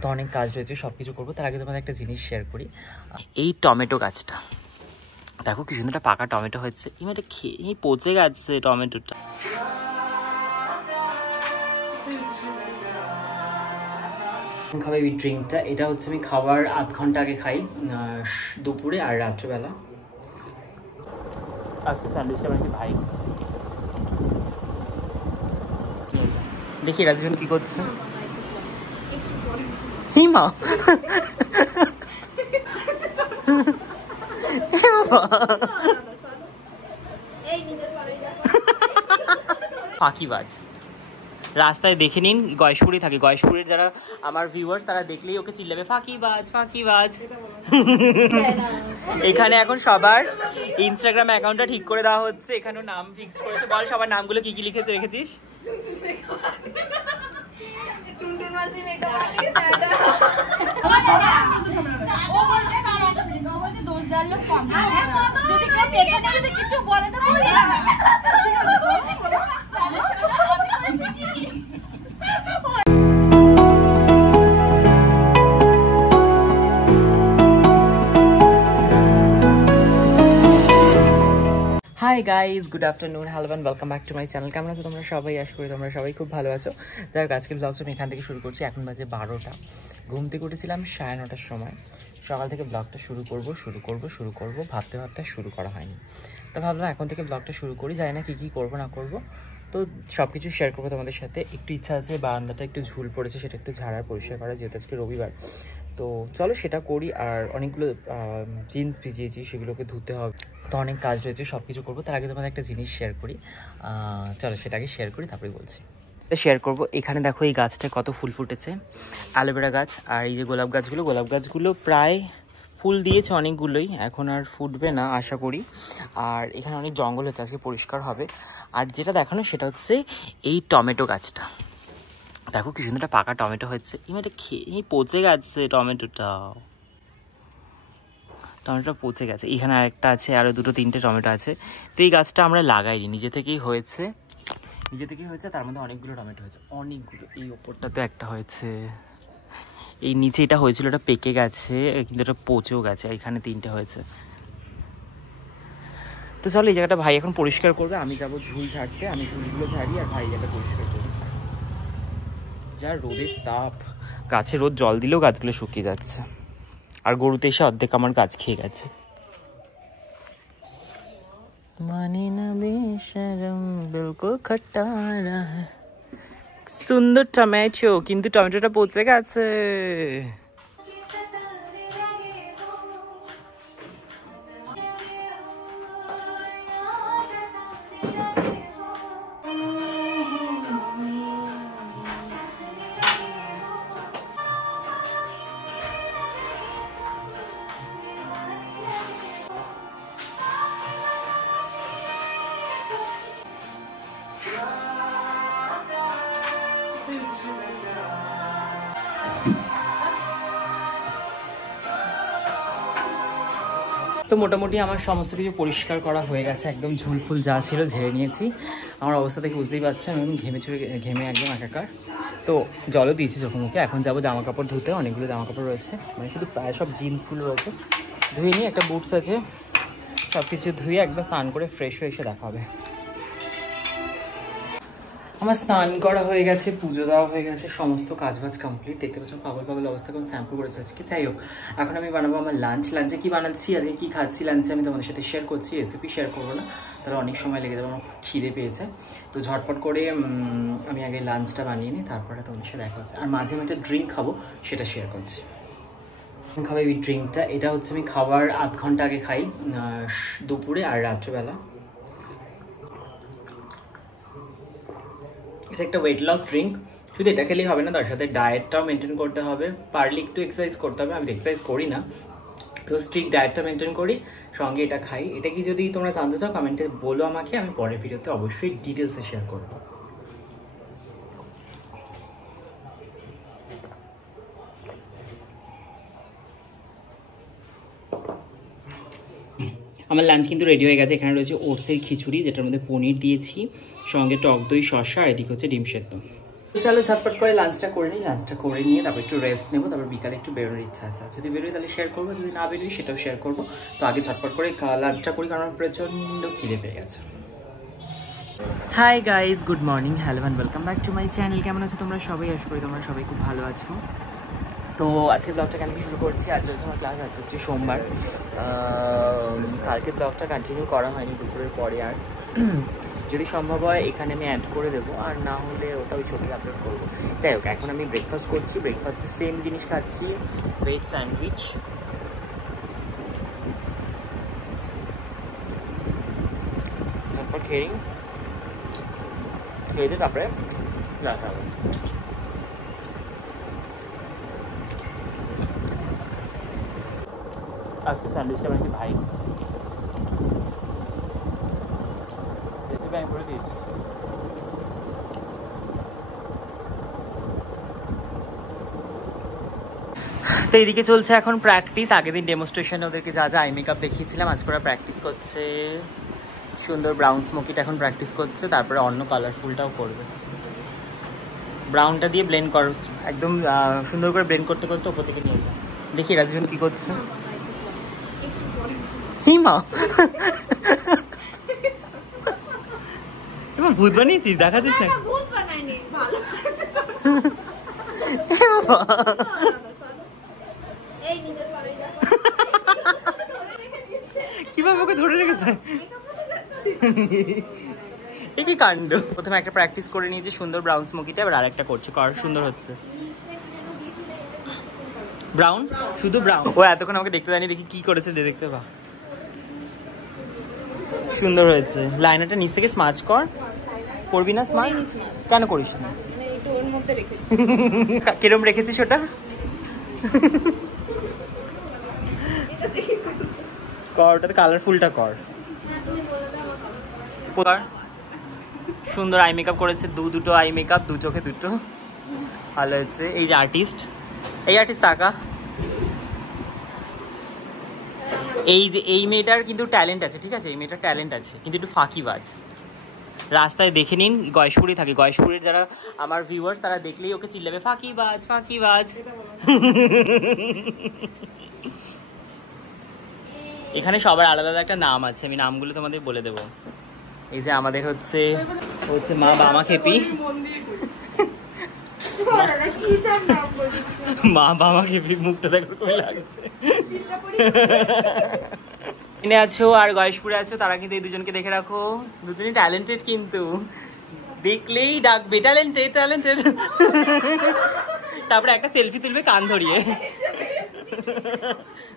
তো অনেক কাজ রয়েছে, সব কিছু করবো। তার আগে তোমাদের একটা জিনিস শেয়ার করি। এই টমেটো গাছটা দেখো কি সুন্দর একটা পাকা টমেটো হয়েছে। এটা খেয়ে পচে গেছে টমেটোটা। খাবে এই ড্রিঙ্কটা, এটা হচ্ছে আমি খাবার আধ ঘন্টা আগে খাই, দুপুরে আর রাত্রেবেলা। আজকে স্যান্ডউইচটা বানিয়েছি ভাই। দেখি এরা দুজন কি করছে। হিমা ফাঁকিবাজ। রাস্তায় দেখে নিন, গয়েশপুরে থাকে, গয়েশপুরের যারা আমার ভিউয়ার্স তারা দেখলেই ওকে চিল্লাবে ফাঁকিবাজ ফাঁকিবাজ। এখানে এখন সবার ইনস্টাগ্রাম অ্যাকাউন্টটা ঠিক করে দেওয়া হচ্ছে, এখানেও নাম ফিক্স করেছে। বল সবার নামগুলো কি কি লিখেছে রেখেছিস? Hi guys, good afternoon, hello and welcome back to my channel. কেমন আছো তোমরা সবাই? আশা করি তোমরা সবাই খুব ভালো আছো। যার আজকের ব্লগটা আমি এখান থেকে শুরু করছি। এখন বাজে 12টা। ঘুম থেকে উঠেছিলাম 9:30টার সময়। সকাল থেকে ব্লগটা শুরু করব ভাবতে ভাবতে শুরু করা হয়নি। তো ভাবলাম এখন থেকে ব্লগটা শুরু করি। জানি না কী করবো না করবো, তো সব কিছু শেয়ার করবো তোমাদের সাথে। একটু ইচ্ছা আছে বারান্দাটা একটু ঝুল পড়েছে, সেটা একটু ঝাড়ার পরিষ্কার করা, যেহেতু আজকে রবিবার। তো চলো সেটা করি। আর অনেকগুলো জিন্স ভিজিয়েছি, সেগুলোকে ধুতে হবে। তো অনেক কাজ রয়েছে, সব কিছু করবো। তার আগে তোমাদের একটা জিনিস শেয়ার করি। চলো সেটাকে শেয়ার করি, তারপরে বলছি। শেয়ার করবো। এখানে দেখো এই গাছটায় কত ফুল ফুটেছে, অ্যালোভেরা গাছ। আর এই যে গোলাপ গাছগুলো প্রায় ফুল দিয়েছে অনেকগুলোই, এখন আর ফুটবে না আশা করি। আর এখানে অনেক জঙ্গল হচ্ছে, আজকে পরিষ্কার হবে। আর যেটা দেখানো সেটা হচ্ছে এই টমেটো গাছটা। দেখো কি সুন্দর একটা পাকা টমেটো হয়েছে। এটা খেয়ে পচে গেছে টমেটোটা পচে গেছে। এখানে আরেকটা আছে, আরও 2-3টে টমেটো আছে। তো এই গাছটা আমরা লাগাইনি, নিজে থেকেই হয়েছে। তার মধ্যে অনেকগুলো টমেটো হয়েছে, অনেকগুলো। এই ওপরটাতে একটা হয়েছে, এই নিচে এটা হয়েছিল, এটা পেকে গেছে, কিন্তু এটা পচেও গেছে। এখানে 3টে হয়েছে। তো চলো এই জায়গাটা ভাই এখন পরিষ্কার করবে, আমি যাবো ঝুল ঝাড়তে। আমি ঝুলগুলো ঝাড়ি আর ভাই জায়গাটা পরিষ্কার করি। যা রোদের তাপ, গাছে রোদ জল দিলেও গাছগুলো শুকিয়ে যাচ্ছে। আর গরুতে এসে অর্ধেক আমার গাছ খেয়ে গেছে। মানে না বেশরম বিলকুল খট্টা রহা। সুন্দর টমেটো, কিন্তু টমেটোটা পচে গেছে। তো মোটামুটি আমার সমস্ত কিছু পরিষ্কার করা হয়ে গেছে, একদম ঝুলফুল যা ছিল ঝেড়ে নিয়েছি। আমার অবস্থা থেকে বুঝতেই পারছেন, আমি ঘেমে একদম একাকার। তো জলও দিয়েছি চোখে মুখে। এখন যাবো জামা কাপড় ধুতে, অনেকগুলো জামা কাপড় রয়েছে, মানে শুধু প্রায় সব জিন্সগুলো রয়েছে। ধুয়ে নিয়ে একটা বুটস আছে, সব কিছু ধুয়ে একদম স্নান করে ফ্রেশ হয়ে এসে দেখা হবে। আমার স্নান করা হয়ে গেছে, পুজো দেওয়া হয়ে গেছে, সমস্ত কাজবাজ কমপ্লিট। দেখতে পাচ্ছ পাগল অবস্থা, কোন শ্যাম্পু করেছে আজকে। যাই হোক, এখন আমি বানাবো আমার লাঞ্চে কি বানাচ্ছি, আজকে কি খাচ্ছি লাঞ্চে আমি তোমাদের সাথে শেয়ার করছি। রেসিপি শেয়ার করবো না, তাহলে অনেক সময় লেগে যাবে, আমার খুব খিদে পেয়েছে। তো ঝটপট করে আমি আগে লাঞ্চটা বানিয়ে নিই, তারপরে তোমাদের সাথে দেখা হচ্ছে। আর মাঝে আমি একটা ড্রিঙ্ক খাবো, সেটা শেয়ার করছি। খাবে এই ড্রিঙ্কটা, এটা হচ্ছে আমি খাবার আধ ঘন্টা আগে খাই, দুপুরে আর রাত্রেবেলা। এটা একটা ওয়েট লস ড্রিঙ্ক। শুধু এটা খেলেই হবে না, তার সাথে ডায়েটটাও মেনটেন করতে হবে, পারলে একটু এক্সারসাইজ করতে হবে। আমি এক্সারসাইজ করি না, তো স্ট্রিক্ট ডায়েটটা মেনটেন করি, সঙ্গে এটা খাই। এটা কি যদি তোমরা জানতে চাও কমেন্টে বলো আমাকে, আমি পরের ভিডিওতে অবশ্যই ডিটেলসে শেয়ার করবো। আমার লাঞ্চ কিন্তু রেডি হয়ে গেছে। এখানে রয়েছে ওটসের খিচুড়ি, যেটার মধ্যে পনির দিয়েছি, সঙ্গে টক দই, শসা, আর এদিকে হচ্ছে ডিম সেদ্ধ। চলো ঝটপট করে লাঞ্চটা করে নিই, লাঞ্চটা করে নিয়ে তারপর একটু রেস্ট নেবো, তারপর বিকালে একটু বেরোনোর ইচ্ছা আছে। যদি বেরোই তাহলে শেয়ার করবো, যদি না বেরোই সেটাও শেয়ার করবো। তো আগে ঝটপট করে লাঞ্চটা করি, কারণ আমার প্রচণ্ড খিদে পেয়ে গেছে। Hi guys, good morning, hello and welcome back to my channel. কেমন আছো তোমরা সবাই? আশা করি তোমরা সবাই খুব ভালো আছো। তো আজকে ব্লগটা কেন শুরু করছি, আজ হচ্ছে আমার ক্লাস, আজ হচ্ছে সোমবার। কালকে ব্লগটা কন্টিনিউ করা হয়নি দুপুরের পরে, আর যদি সম্ভব হয় এখানে আমি অ্যাড করে দেবো, আর না হলে ওটা ওই ছবি আপলোড করবো। যাই হোক, এখন আমি ব্রেকফাস্ট করছি, ব্রেকফাস্টে সেম জিনিস খাচ্ছি, ভেজ স্যান্ডউইচ। তারপর খেয়ে দিয়ে তারপরে দেখা হবে। আজকে স্যান্ডউইচটা বানিয়েছি ভাই, রেসিপি আমি করে দিয়েছি। তো এইদিকে চলছে এখন প্র্যাকটিস। আগের দিন ডেমনস্ট্রেশনে ওদেরকে যা যা আই মেকআপ দেখিয়েছিলাম, আজকে ওরা প্র্যাকটিস করছে। সুন্দর ব্রাউন স্মোকিটা এখন প্র্যাকটিস করছে, তারপরে অন্য কালারফুলটাও করবে। ব্রাউনটা দিয়ে ব্লেন্ড কর, একদম সুন্দর করে ব্লেন্ড করতে করতে ওপর থেকে নিয়ে যা। দেখি রাজু জন্য কী করছে। হিমা এবার ভূত বানিয়েছিস, দেখাচ্ছিস না? কিভাবে ওকে ধরে রেখেছে, এ কি কাণ্ড। প্রথমে একটা প্র্যাকটিস করে নিয়েছি সুন্দর ব্রাউন স্মোকিটা, এবার আরেকটা করছে, কর সুন্দর হচ্ছে। ব্রাউন, শুধু ব্রাউন। ও এতক্ষণ আমাকে দেখতে দেয়নি, দেখি কি করেছে, দেখতে পা। সুন্দর হয়েছে। লাইনারটা নিচ থেকে স্মাচ কর। করবি না স্মাচ? কেন করিস না? কিরম রেখেছিস ওটা? কর, ওটাতে কালারফুলটা কর। সুন্দর আই মেকআপ করেছে, দুটো আই মেকআপ, দু চোখে দুটো, ভালো হচ্ছে। এই যে আর্টিস্ট, এই আর্টিস্ট তাকা। এই যে এই মেয়েটার কিন্তু ট্যালেন্ট আছে, ঠিক আছে, এই মেয়েটার ট্যালেন্ট আছে, কিন্তু একটু ফাঁকিবাজ। রাস্তায় দেখে নিন, গয়েশপুরে থাকে, গয়েশপুরের যারা আমার ভিউয়ার্স তারা দেখলেই ওকে চিল্লাবে ফাঁকিবাজ ফাঁকিবাজ। এখানে সবার আলাদা আলাদা একটা নাম আছে, আমি নামগুলো তোমাদের বলে দেবো। এই যে আমাদের হচ্ছে মা বামা খেপি, মা বামা খেপি, মুখটা দেখো কই লাগছে। এনে আছো আর গয়েশপুরে আছো, তারা কিন্তু এই দুজনকে দেখে রাখো, দুজনই ট্যালেন্টেড, কিন্তু দেখলেই ডাকবে ট্যালেন্টেড ট্যালেন্টেড। তারপরে একটা সেলফি তুলবে কান ধরিয়ে।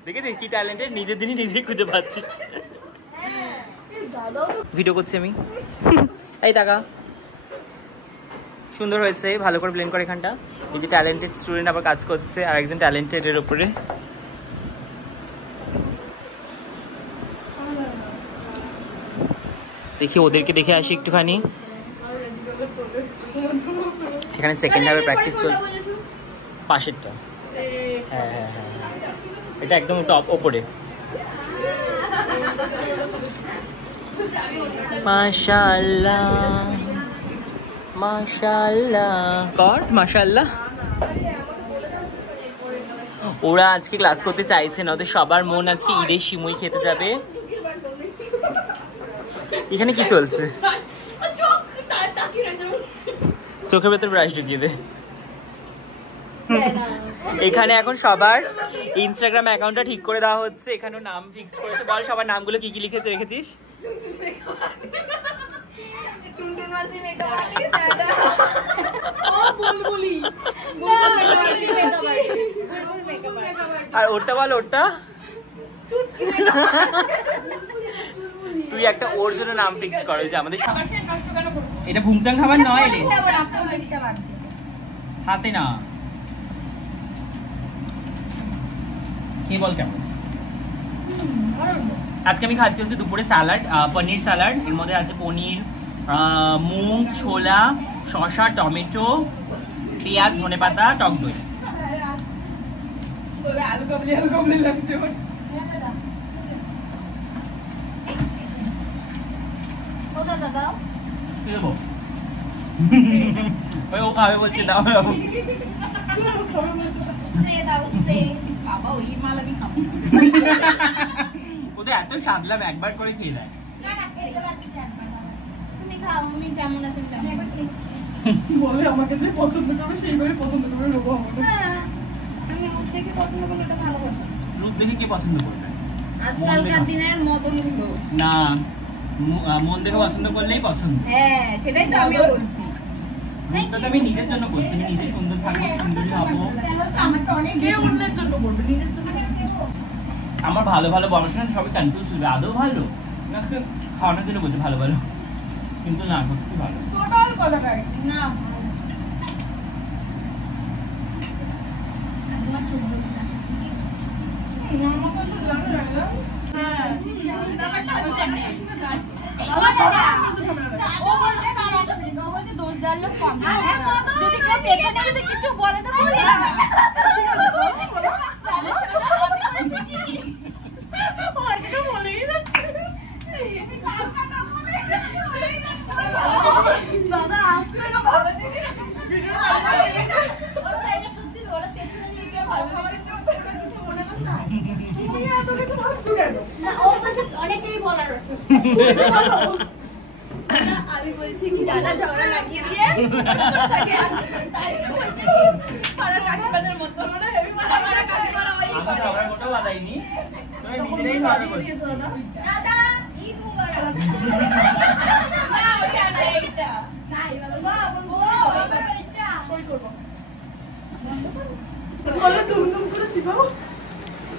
দেখেছিস কি ট্যালেন্টেড, নিজের দিনই নিজেই খুঁজে পাচ্ছিস। ভিডিও করছি আমি, এই টাকা সুন্দর হয়েছে, ভালো করে ব্লেন্ড করে এখানটা। এই যে ট্যালেন্টেড স্টুডেন্ট আবার কাজ করছে, আর একজন ট্যালেন্টেড এর উপরে। দেখি ওদেরকে দেখে আসি একটুখানি। এখানে সেকেন্ড হাফে প্র্যাকটিস চলছে, পাশেরটা। হ্যাঁ হ্যাঁ হ্যাঁ, এটা একদম টপ ওপরে। মাশাআল্লাহ মাশাআল্লাহ কর, মাশাআল্লাহ। ওরা আজকে ক্লাস করতে চাইছে না, ওদের সবার মন আজকে ঈদের সিমুই খেতে যাবে। এখানে কি চলছে? চোখের ভেতর ব্রাশ ঢুকিয়ে দে। এখানে এখন সবার ইনস্টাগ্রাম অ্যাকাউন্টটা ঠিক করে দেওয়া হচ্ছে, এখানেও নাম ফিক্স করেছে। বল সবার নামগুলো কি কি লিখেছে রেখেছিস? আর ওটা বল, ওটা তুই একটা ওর জন্য নাম ফিক্স কর, যে আমাদের এটা ভুংচাং খাবার নয় রে, হাতে না কে বল কেমন। আজকে আমি খাচ্ছি হচ্ছে দুপুরে স্যালাড, পনির স্যালাড। এর মধ্যে আছে পনির, মুগ, ছোলা, শসা, টমেটো, পেঁয়াজ, ধনেপাতা, টক দই। ওই ও খাবে বলছে দাও স্প্রে দাও স্প্রে বাবা ওই মাল আমি খাবো ওদের এত সাদলাম একবার করে খেয়ে দেয় তুমি খাও আমি যেমন আছে তেমন একবার খেয়েছি বলে আমাকে যে পছন্দ করবে সেইভাবে পছন্দ করবে নেবো আমাকে হ্যাঁ আমি রূপ দেখে পছন্দ করলে এটা ভালোবাসা রূপ দেখে কে পছন্দ করবে আজকালকার দিনের মদন গুলো না মন দেখে পছন্দ করলেই পছন্দ হ্যাঁ সেটাই তো আমিও বলছি রূপটা তো আমি নিজের জন্য করছি আমি নিজে সুন্দর থাকবো সুন্দরী হবো আমাকে অনেকে অন্যের জন্য করবে নিজের জন্য আমার ভালো ভালো বলার সময় সবাই কনফিউজ হবে আদৌ ভালো না খাওয়ানোর জন্য বলছে ভালো ভালো কিন্তু না সত্যি ভালো টোটাল কথাটা না আমার চোখ কিছু বলে তো দাদা আসবে না ভালো দিদি সত্যি ওরা পেছনে দিয়ে গিয়ে ভালো খাবার চোখ কিছু মনে করতে তুমি এত কিছু ভাবছো কেন না ও অনেকেই বলার আমি বলছি কি দাদা ঝগড়া লাগিয়ে দিয়ে তাই বলছি পাড়ার কাকিমাদের মতো না পাড়ার কাকিমারা ওই আমি ঝগড়া করতে বাধাইনি তুমি নিজেরাই ঝগড়া করছো দাদা ঈদ মুবারক না ওটা না এইটা না বাবা বলবো এটা সই করব বলে দুম করে চিবাও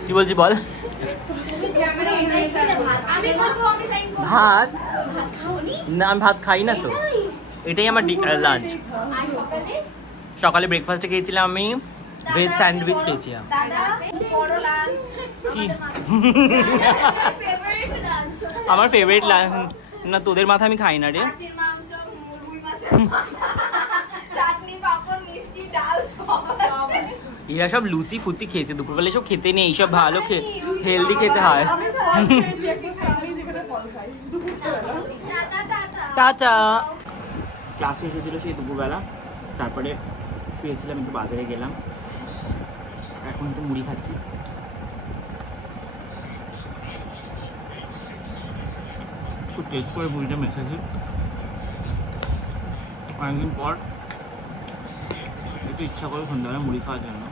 কি বলছি বল আমি করবো আমি সাইন করব ভাত ভাত খাওনি না আমি ভাত খাই না তো এটাই আমার লাঞ্চ আর সকালে সকালে ব্রেকফাস্টে খেয়েছিলাম আমি ভেজ স্যান্ডউইচ খেয়েছিলাম দাদা বড় লাঞ্চ কি ফেভারিট লাঞ্চ আমার ফেভারিট লাঞ্চ না তোদের মাথা আমি খাই না রে খাসির মাংস রুই মাছের চাটনি পাপড় মিষ্টি ডাল সব আছে এরা সব লুচি ফুচি খেয়েছে দুপুরবেলা সব খেতে নেই এইসব ভালো হেলদি খেতে হয় আমি ফল খেয়েছি একটু আমি যেখানে ফল খাই দুপুরবেলা দাদা টাটা চাচা ক্লাস শেষ হয়েছিল সেই দুপুরবেলা তারপরে শুয়েছিলাম একটু বাজারে গেলাম এখন একটু মুড়ি খাচ্ছি খুব টেস্ট করে মুড়িটা মেখেছি অনেকদিন পর একটু ইচ্ছা করে সন্ধ্যাবেলা মুড়ি খাওয়ার জন্য